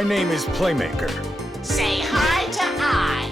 My name is Playmaker. Say hi to I.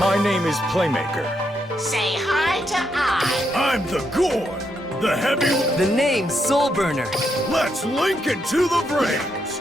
My name is Playmaker. Say hi to I. I'm the Gore, the heavy... The name's Soulburner. Let's link it to the brains!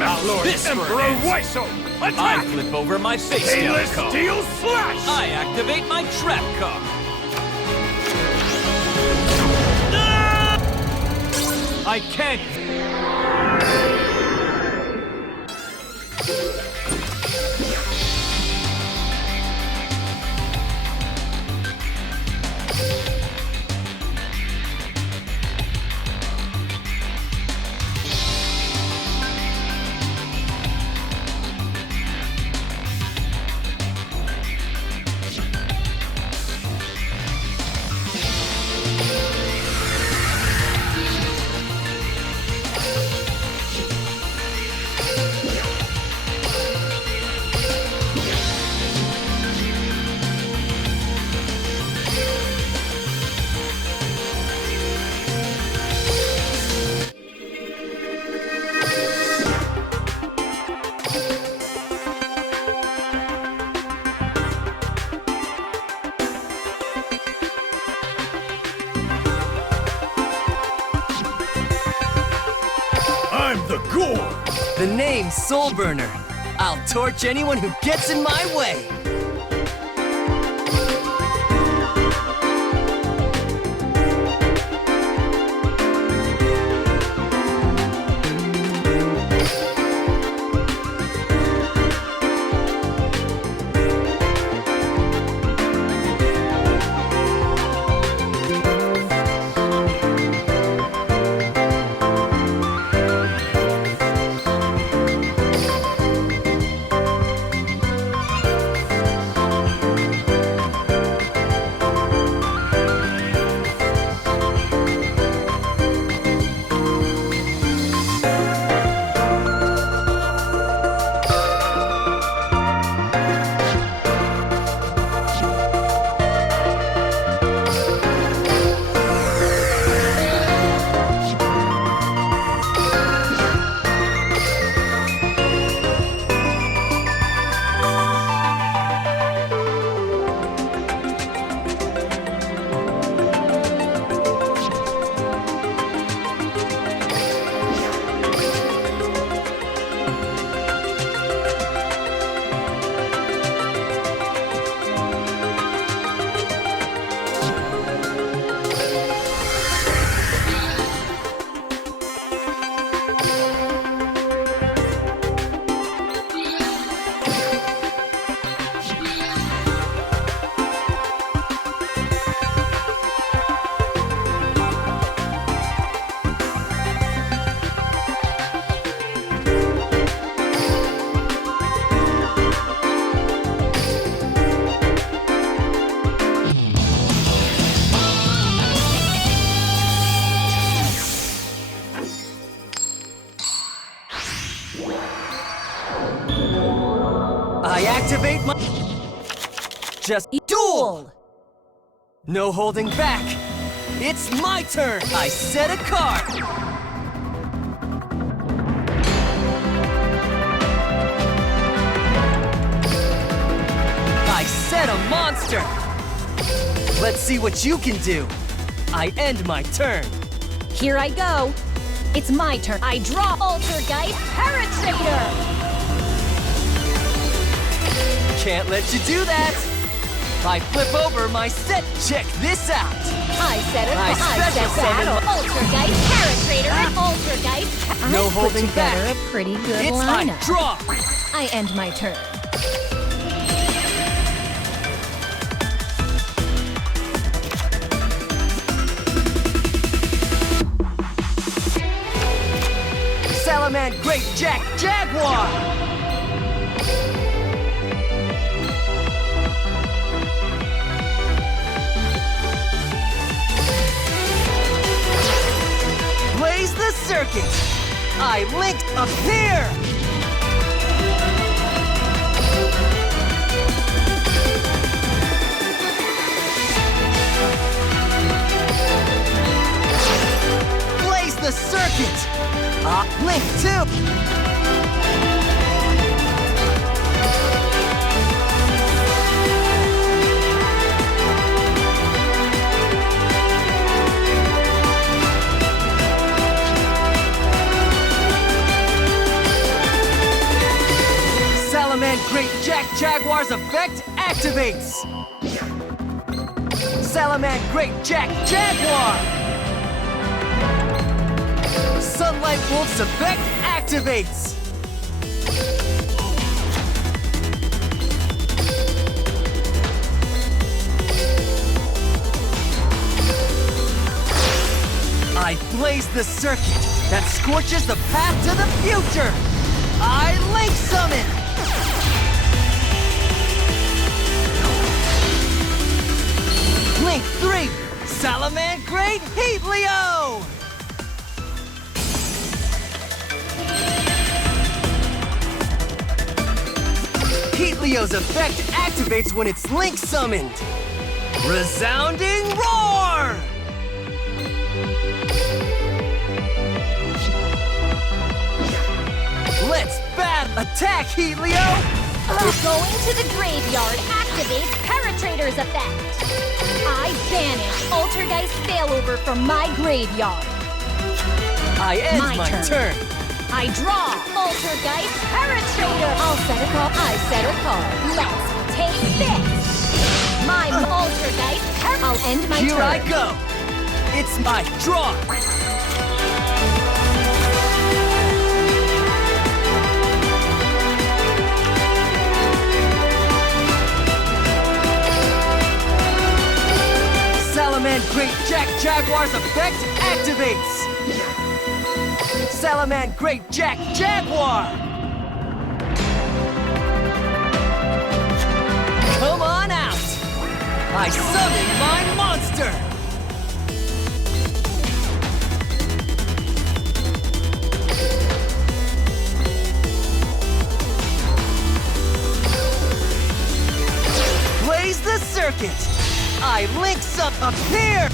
Lord This for Emperor ends. Weissel! I Attack! flip over my face down Stainless card. Steel Slash! I activate my trap card. I can't. I'm the Gore! The name's Soul Burner. I'll torch anyone who gets in my way. I activate my... Just duel! No holding back! It's my turn! I set a card! I set a monster! Let's see what you can do! I end my turn! Here I go. It's my turn. I draw Altergeist Penetrator! Can't let you do that! I flip over my set. Check this out! I set it. I special battle. summon- Altergeist Penetrator and Altergeist. No I holding put together back. a pretty good It's lineup. I draw! I end my turn. Salaman Great Jack Jaguar! Blaze the circuit! I linked up here! Blaze the circuit! Link 2! Jaguar's effect activates! Salaman Great Jaguar! Sunlight Wolf's effect activates! I blaze the circuit that scorches the path to the future! I Link Summon! Link 3! Salaman Great Heatleo! Heatleo's effect activates when it's Link summoned! Resounding Roar! Let's attack, Heatleo! Going to the graveyard activates Paratrader's effect. I banish Altergeist Failover from my graveyard. I end my turn. I draw Altergeist Paratrader. I'll set a card. I set a card. Let's take this. My Altergeist I'll end my turn. Here I go. It's my draw. Salaman Great Jaguar's effect activates! Salaman Great Jaguar! Come on out! I summon my monster! Blaze the circuit! I Link up here!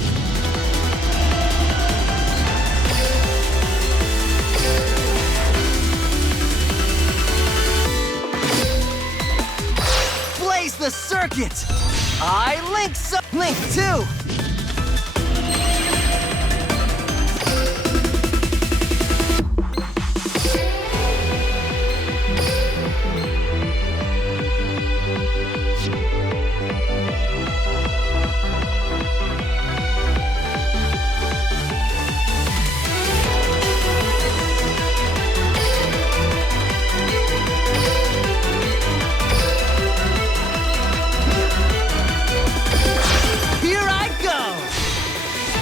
Blaze the circuit! I Link 2!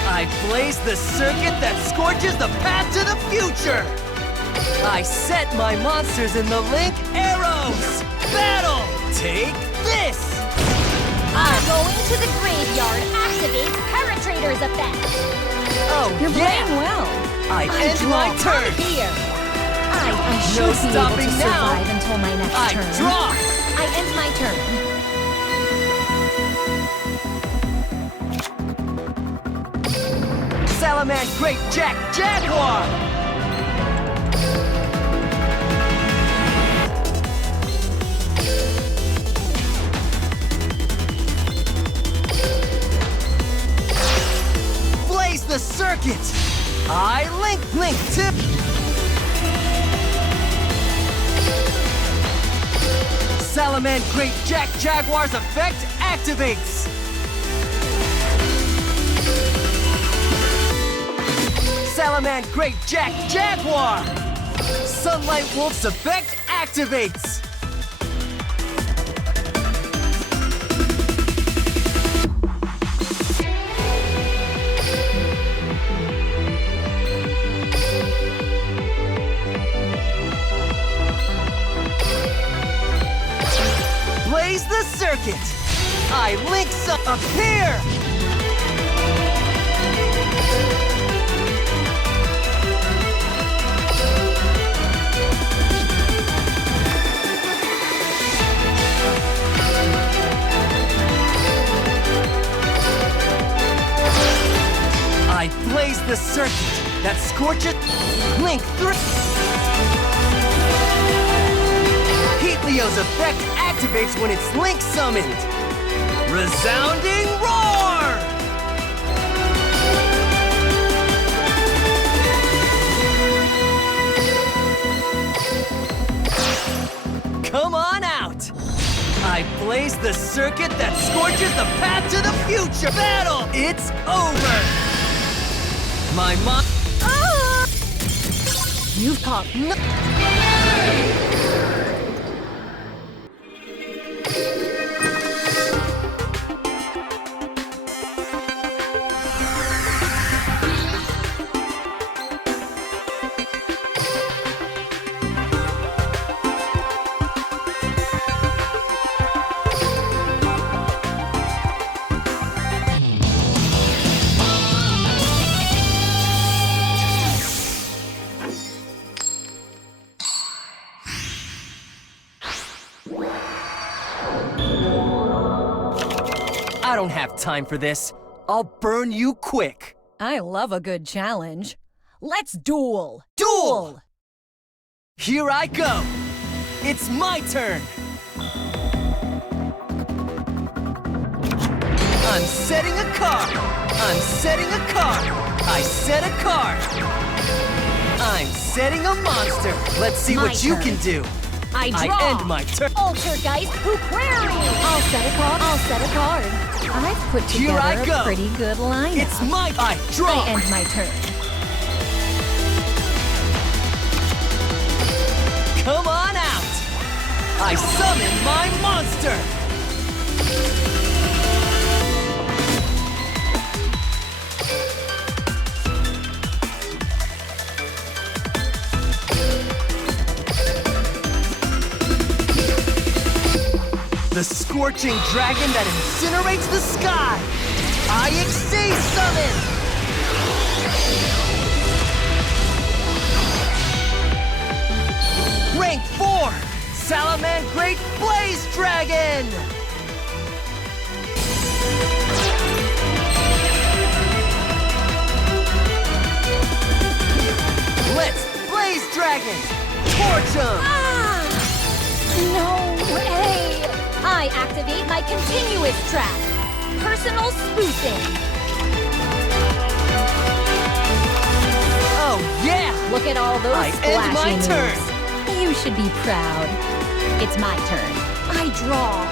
I blaze the circuit that scorches the path to the future! I set my monsters in the Link arrows! Battle! Take this! Going to the graveyard activates Paratrader's effect. Oh, You're playing well. I end my turn! Here. I should No be able stopping to now. survive until my next I turn. draw! I end my turn. Salaman Great Jaguar! Blaze the circuit! I Link 2! Salaman Great Jaguar's effect activates! Salaman Great Jaguar! Sunlight Wolf's effect activates! Blaze the circuit! I Link up here! I blaze the circuit that scorches Link 3. Heatleo's effect activates when it's Link summoned. Resounding Roar! Come on out! scorches the path to the future! Battle! It's over! My mom... Ah! You've caught no... I don't have time for this. I'll burn you quick. I love a good challenge. Let's duel! Duel! Here I go. It's my turn. I'm setting a card. I'm setting a card. I set a card. I'm setting a monster. Let's see My what you turn. can do. I draw! I end my turn. Altergeist who Prairie! I'll set a card. I'll set a card. I've put Here together I go. a pretty good lineup. It's my... I draw. I end my turn. Come on out. I summon my monster. The scorching dragon that incinerates the sky! IXC summon! Rank 4! Salaman Great Blaze Dragon! Let's Blaze Dragon! Torch him! Ah! No way! I activate my continuous track. Personal spoofing. Oh yeah! Look at all those I splashy end my moves. turn. You should be proud. It's my turn. I draw.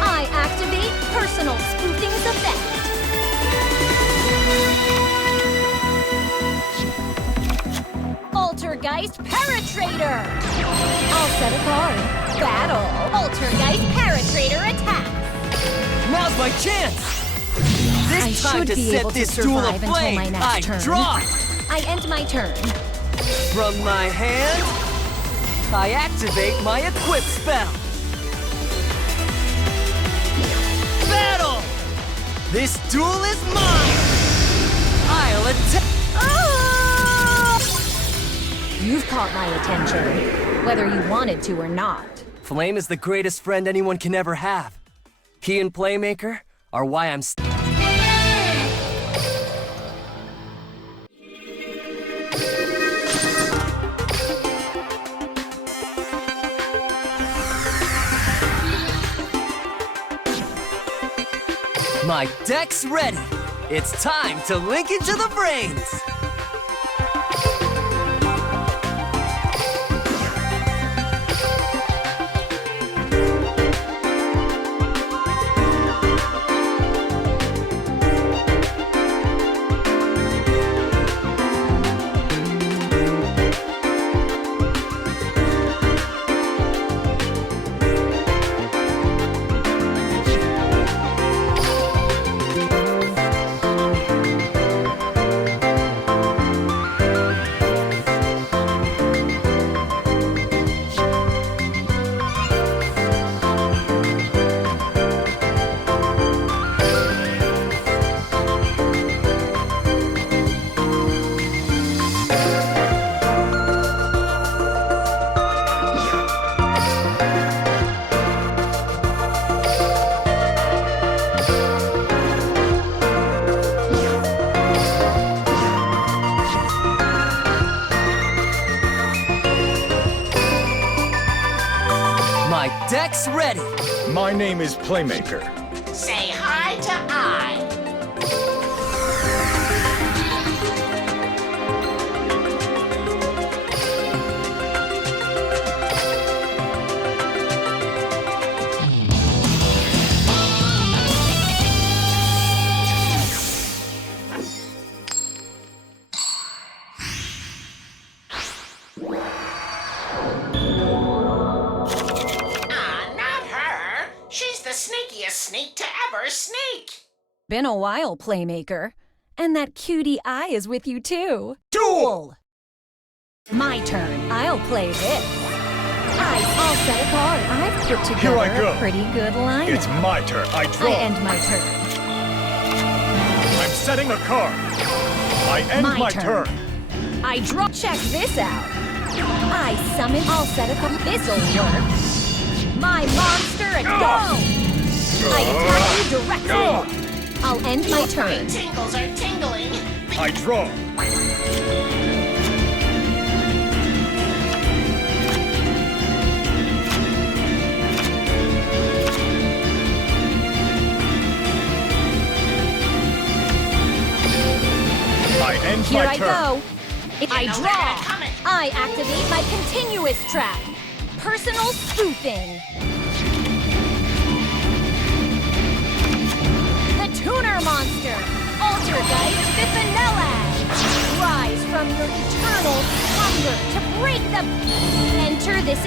I activate personal spoofing's effect. Altergeist Paratrader! I'll set a card. Battle! Altergeist Paratrader attacks! Now's my chance! I This time should to be set able to this duel survive until aflame, my next I turn. draw! I end my turn. From my hand, I activate my equip spell. Battle! This duel is mine! I'll attack. Ah! You've caught my attention, whether you wanted to or not. Flame is the greatest friend anyone can ever have. He and Playmaker are why I'm My deck's ready. It's time to link into the brains. My deck's ready. My name is Playmaker. Say hi to I. Been a while, Playmaker. And that cutie eye is with you too. Duel! My turn. I'll play this. I'll set a card. I've put together Here I go. a pretty good lineup. It's my turn. I draw. I end my turn. I'm setting a card. I end My my turn. turn. I draw. Check this out. I summon. I'll set a card. This'll work. My monster and go! I attack you directly. I'll end my turn. Tingles are tingling. I draw. I end Here my I turn. go. I know draw. they're gonna come in. I activate my continuous trap. Personal spoofing. The tuner monster. Altergeist Biffinallash. Rise from your eternal slumber to break the... Enter this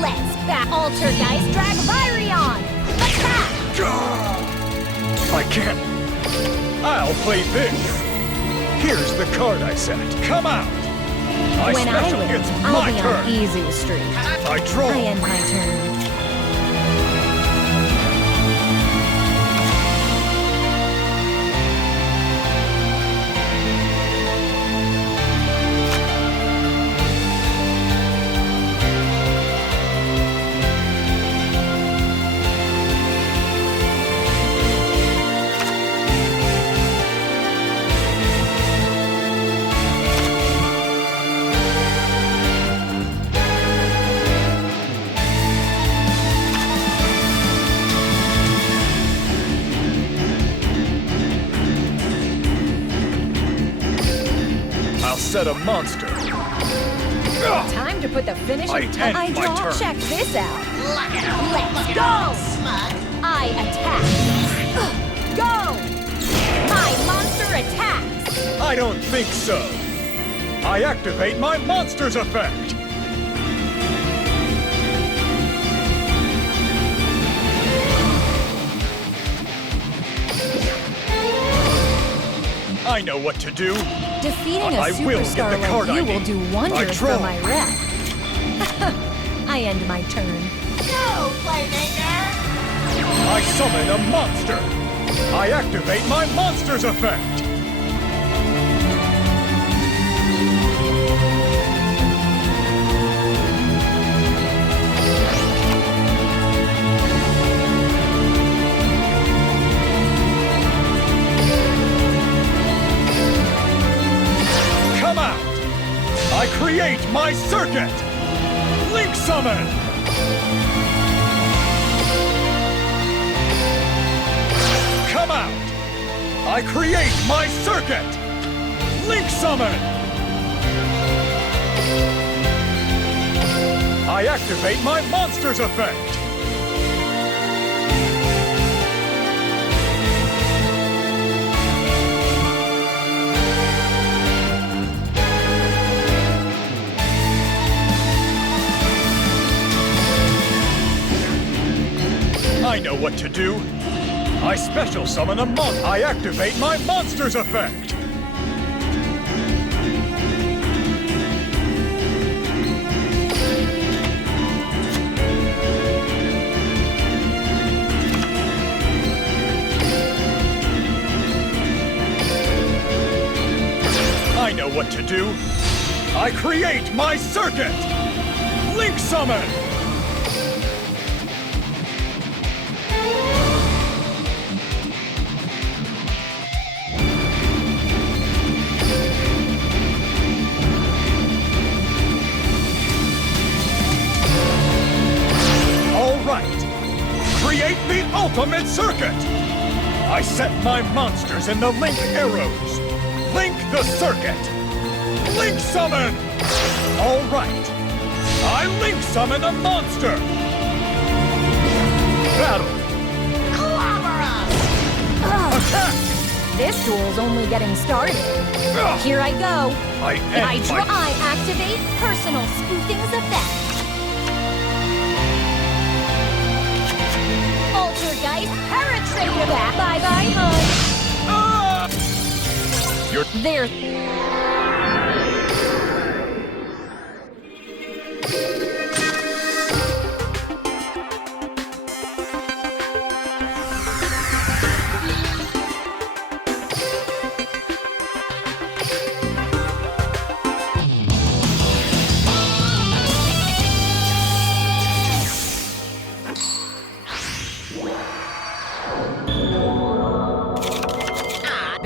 Let's back. Altergeist Dragvirion. Attack! I can't. I'll play this. Here's the card I set. Come out. When I special. win, It's I'll my be turn. on easy street. I draw. I end my turn. I'll set a monster. Time to put the finishing I touch. end I my draw. turn. Check this out. Look at him. Let's Look go. at him. Smug. I attack. Go! My monster attacks. I don't think so. I activate my monster's effect. I know what to do. Defeating a I will get superstar the card like you I will need. do I wonders draw. for my rep. I end my turn. Go, Playmaker. I summon a monster. I activate my monster's effect. Come out. I create my circuit. Link summon. Come out! I create my circuit! Link summon! I activate my monster's effect! I know what to do. I special summon a monster. I activate my monster's effect. I know what to do. I create my circuit. Link summon. Create the ultimate circuit! I set my monsters in the Link arrows. Link the circuit! Link summon! All right. I Link summon a monster! Battle! Clobber 'em. Attack! This duel's only getting started. Here I go. I end I activate personal spoofing's effect. back. Bye-bye, hon. You're There.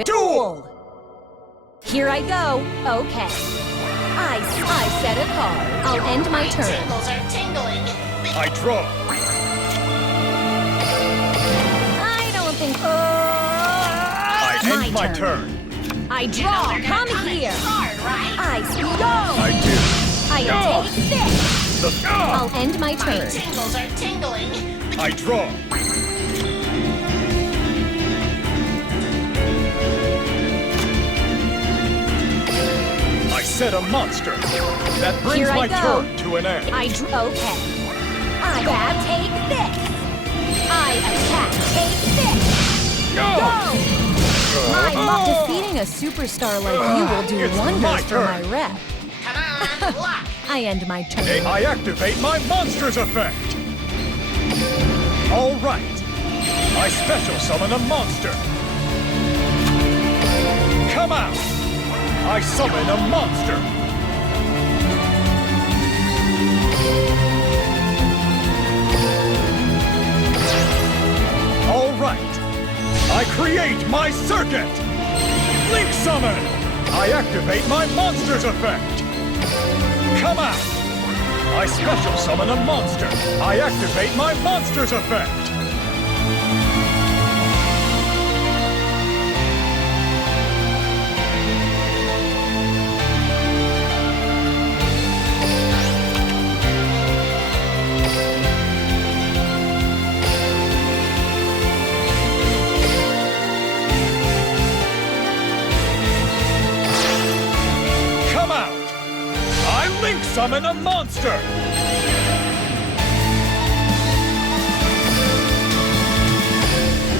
Duel! Here I go. Okay. I set a card. I'll end my turn. Tingles are tingling. I draw. I don't think. I end my turn. I draw. They're gonna Come come at here. you hard, right? I go. I do. I take this. The I'll end my My turn. tingles are tingling. I draw. I set a monster. That brings Here I my go. turn to an end. Okay. I take this. I attack. Take this. Go. Defeating a superstar like you will do It's my wonders for my turn. rep. Come on, luck. I end my turn. I activate my monster's effect. All right. I special summon a monster. Come out. I summon a monster. All right. I create my circuit. Link summon. I activate my monster's effect. Come out. I special summon a monster. I activate my monster's effect. Come out. I link summon a monster.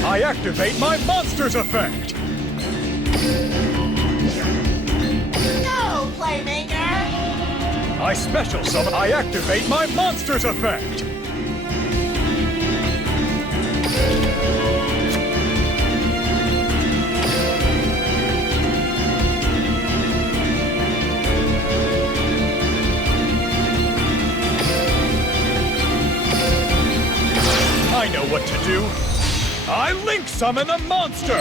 I activate my monster's effect. Go, Playmaker. I special summon. I activate my monster's effect. I know what to do. I link summon a monster.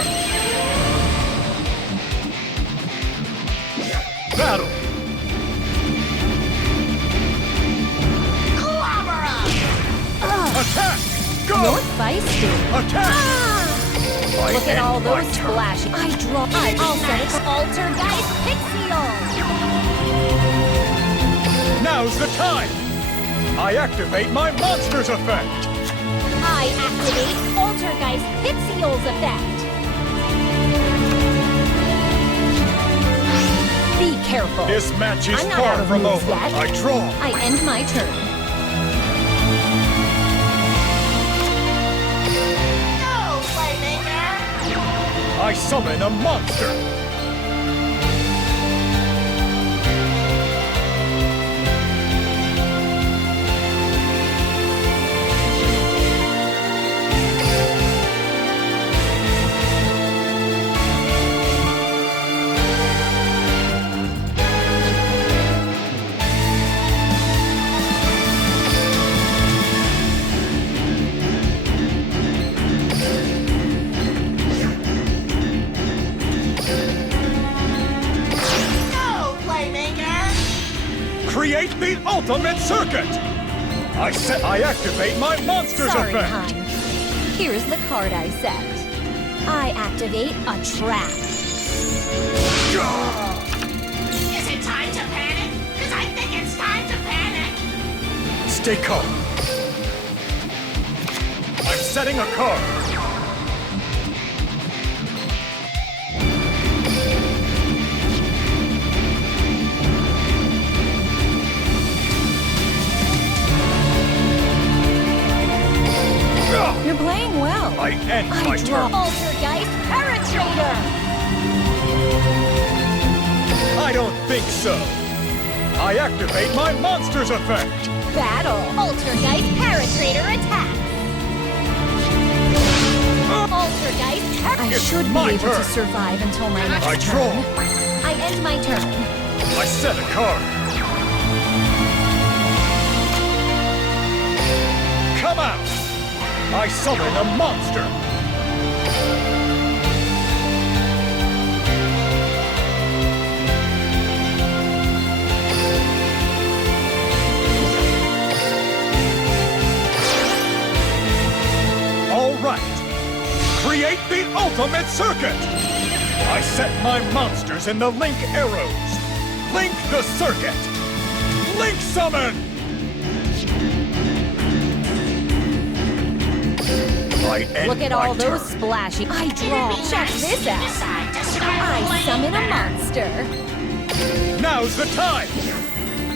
Battle. Clobber 'em. Attack. Go. You're feisty. Attack. I Look at end all my those turn. flashes. I draw. I'll set it to alter guys Pixie. Now's the time. I activate my monster's effect. I activate Altergeist Pitziol's effect. Be careful. This match is I'm not far out of from moves over. yet. I draw. I end my turn. Go, Playmaker. I summon a monster. Go, Playmaker. Create the ultimate circuit. I activate my monster's Sorry, effect. hon. Here's the card I set. I activate a trap. Is it time to panic? Because I think it's time to panic. Stay calm. I'm setting a card. You're playing well. I end my I draw turn. Altergeist Paratrader! I don't think so. I activate my monster's effect. Battle! Altergeist Paratrader attacks! Altergeist I It's should be my able to turn. survive until my next I turn. draw. I end my turn. I set a card. Come out! I summon a monster. All right. Create the ultimate circuit. I set my monsters in the Link arrows. Link the circuit. Link summon. I end Look at my all those turn. splashy. I draw. Check this out. Decide to start I playing summon a now. monster. Now's the time.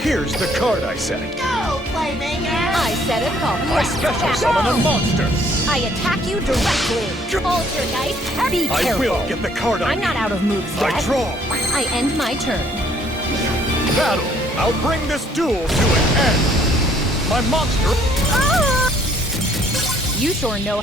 Here's the card I set. Go, Playmaker! I set a call. I special summon a monster. I attack you directly. Altergeist, be I careful. will get the card I I'm not need. out of moves yet. I draw. I end my turn. Battle. I'll bring this duel to an end. My monster. Ah! You sure know.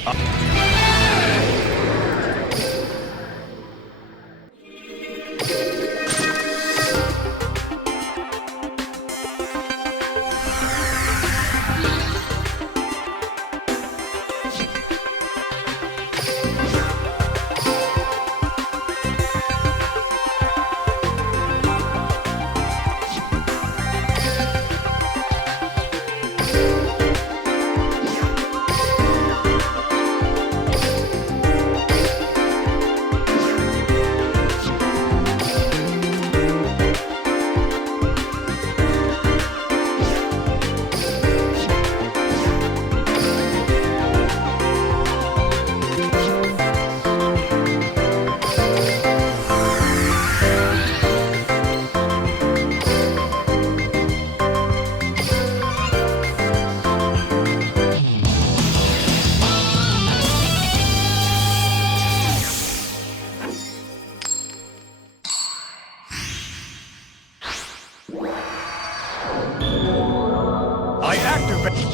I activate.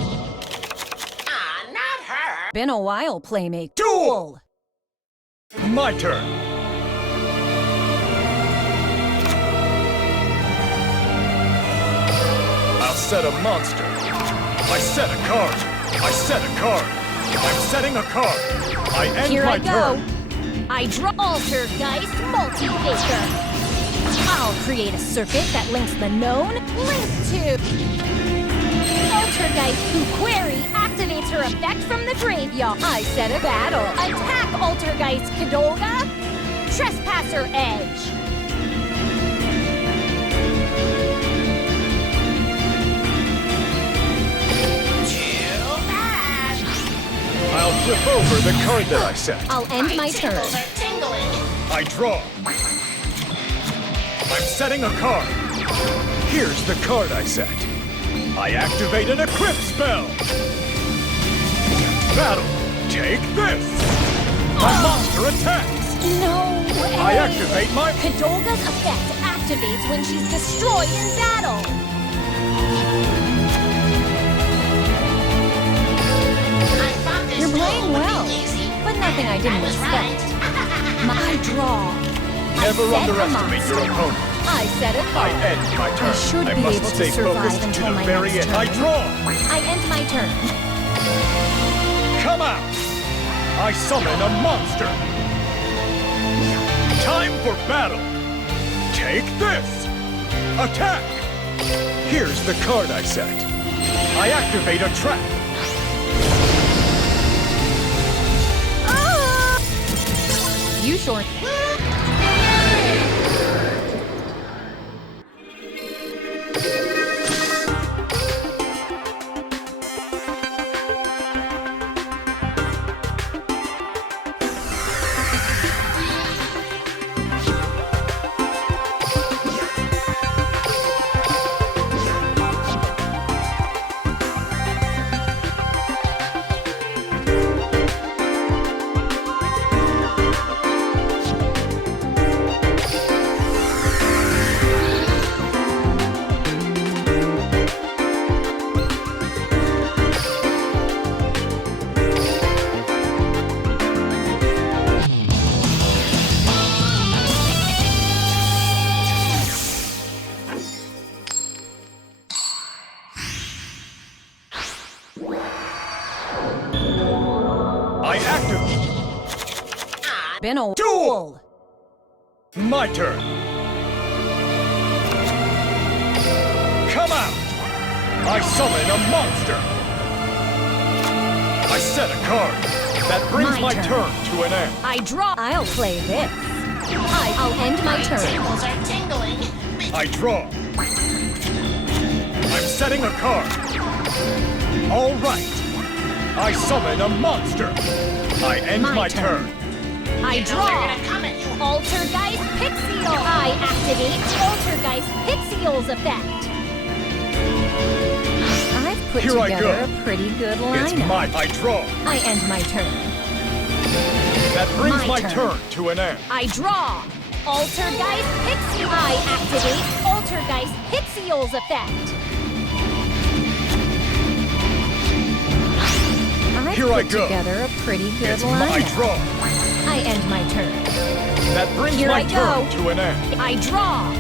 Ah, not her! Been a while, Playmate. Duel! My turn. I'll set a monster. I set a card. I set a card. I'm setting a card. I end Here my I go. turn. I draw Altergeist Multi-Faker. I'll create a circuit that links the known link to. Altergeist Query activates her effect from the graveyard. I set a battle. Attack Altergeist Kadolga. Trespasser Edge. Too bad! I'll flip over the card that I set. I'll end my turn. Tickles are tingling! I draw. I'm setting a card. Here's the card I set. I activate an equip spell. Battle. Take this. My monster attacks. No way! I activate my... Kadolga's effect activates when she's destroyed in battle. I thought this You're duel playing would well, be easy. but nothing I didn't was expect. right. My draw. Never I set a underestimate your monster. opponent. I set a I card. end my turn. I should be must able to stay survive focused to until the my very next end. I turn. draw. I end my turn. Come out. I summon a monster. Time for battle. Take this. Attack. Here's the card I set. I activate a trap. Ah! You sure? Been a Duel! My turn. Come out! I summon a monster. I set a card. That brings My my turn. turn to an end. I draw. I'll play this. I'll end my turn. Tingles are tingling. I draw. I'm setting a card. All right. I summon a monster. I end My my turn. turn. I They're draw. gonna come at you. Altergeist Pixiel. I activate Altergeist Pixel's effect. I've put Here I together go. a pretty good It's lineup. my. I draw. I end my turn. That brings My my turn. turn to an end. I draw. Altergeist Pixiel. I activate Altergeist Pixel's effect. I've Here I put go. together a pretty good It's lineup. my draw. I end my turn. That brings Here my I turn go. to an end. I draw.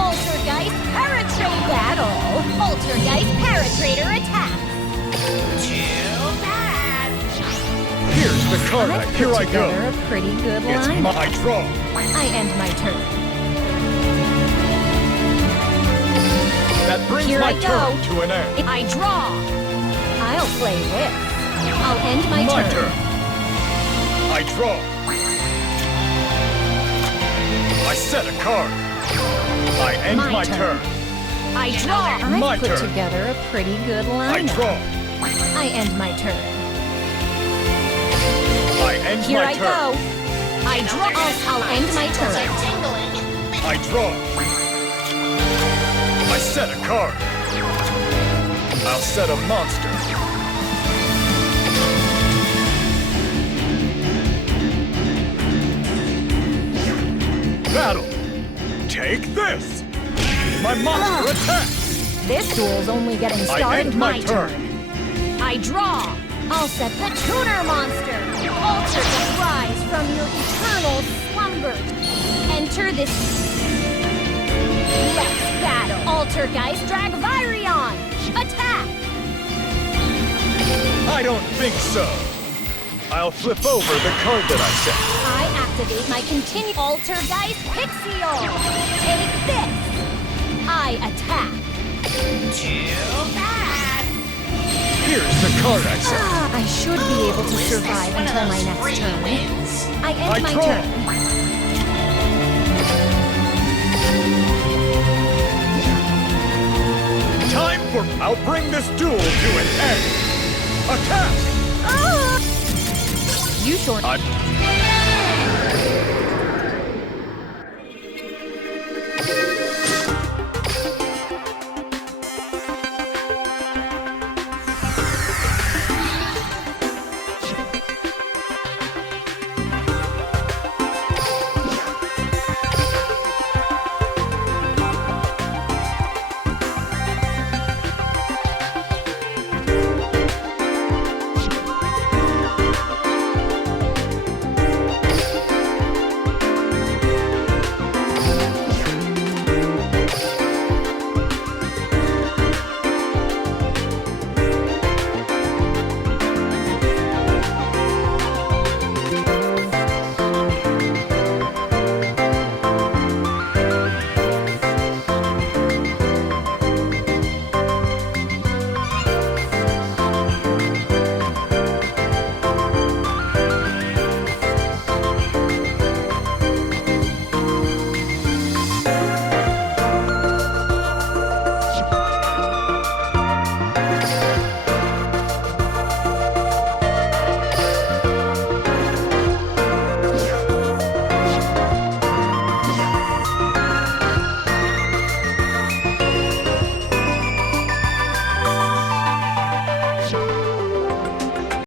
Altergeist Paratrader battle. Altergeist Paratrader attack. Too bad. Here's the card. I've Here put I together go. a pretty good It's lineup. my. I draw. I end my turn. That brings Here my I go. turn to an end. I draw. I'll play this. I'll end my turn. I draw. I set a card. I end My my turn. turn. I draw. My I've put turn. together a pretty good I lineup. draw. I end my turn. I end Here my I turn. go. I draw. I'll end my Tingles turn. are tingling. I draw. I set a card. I'll set a monster. Battle. Take this. My monster attacks. This duel's only getting I started. end my turn. I draw. I'll set the tuner monster. Alter the rise from your eternal slumber. Enter this. Let's battle. Altergeist Dragvirion. Attack. I don't think so. I'll flip over the card that I set. I activate my continue Altergeist Pixiel. Take this. I attack. Too bad. Here's the card I set. I should be able to Is this survive one of until my those next free turn. wins? I end I my draw. turn. Time for. I'll bring this duel to an end. Attack! You short. I